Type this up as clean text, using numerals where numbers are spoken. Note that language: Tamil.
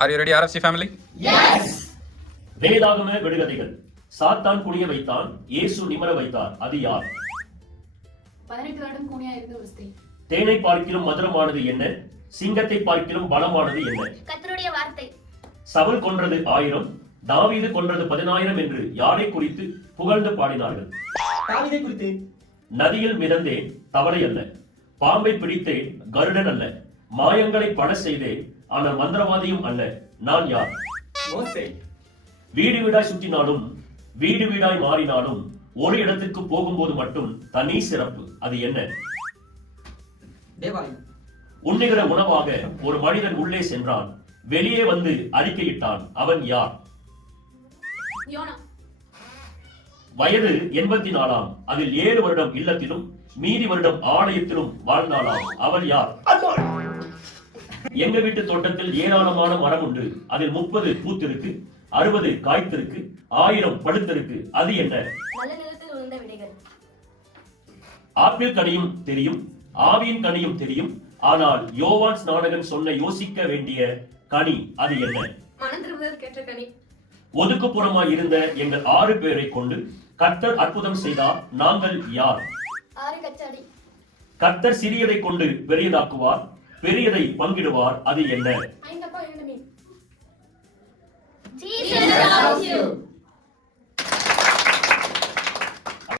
Are you ready, RFC family? Yes. வேதாகம விடுகதைகள். சாத்தான் குனிய வைத்தான், இயேசு நிமிர வைத்தார். அது யார்? 18 வருடம் கூனியா இருந்த ஒரு ஸ்திரீ. தேனை பார்க்கிலும் மதுரமானது என்ன? சிங்கத்தை பார்க்கிலும் பலமானது என்ன? கர்த்தருடைய வார்த்தை. சவுல் கொன்றது 1000, தாவீது கொன்றது 10000 என்று யாரை குறித்து புகழ்ந்து பாடினார்கள்? தாவீதை குறித்து. நதியில் மிதந்தேன், தவளை அல்ல. பாம்பை பிடித்தேன், கருடன் அல்ல. மாயங்களை பல செய்தேன், ஆனால் மந்திரவாதியும் அல்ல. நான் யார்? மோசே. வீடு வீடாய் சுற்றினாலும் வீடு வீடாய் மாறினாலும் ஒரு இடத்திற்கு போகும்போது மட்டும் தனி சிறப்பு. அது என்ன? தேவாலயம். உண்ணுகிற உணவாக ஒரு மனிதன் உள்ளே சென்றான், வெளியே வந்து அறிக்கையிட்டான். அவன் யார்? யோனா. வயது 84ஆம். அதில் 7 வருடம் இல்லத்திலும் மீதி வருடம் ஆலயத்திலும் வாழ்ந்தாளாம். அவள் யார்? எங்க வீட்டு தோட்டத்தில் ஏராளமான மரம் உண்டு. அதில் 30 பூத்திருக்கு, 60 காய்த்திருக்கு, 1000 பழுத்திருக்கு. அது என்ன? நல்ல நிலத்தில் விழுந்த விதைகள். ஆப்பிள் கனியும் தெரியும், ஆவியின் கனியும் தெரியும். ஆனால் யோவான் ஸ்நானகன் சொன்ன யோசிக்க வேண்டிய கனி அது என்ன? மனம் திரும்புதற்கேற்ற கனி. ஒதுக்குப்புறமாய் இருந்த எங்கள் 6 பேரை கொண்டு கர்த்தர் அற்புதம் செய்தார். நாங்கள் யார்? 6 கச்சாடி. கர்த்தர் சிறியதை கொண்டு பெரியதாக்குவார், பெரியதை பங்கிடுவார். அது என்ன? 5 அப்பா 2 மீன். Jesus loves you.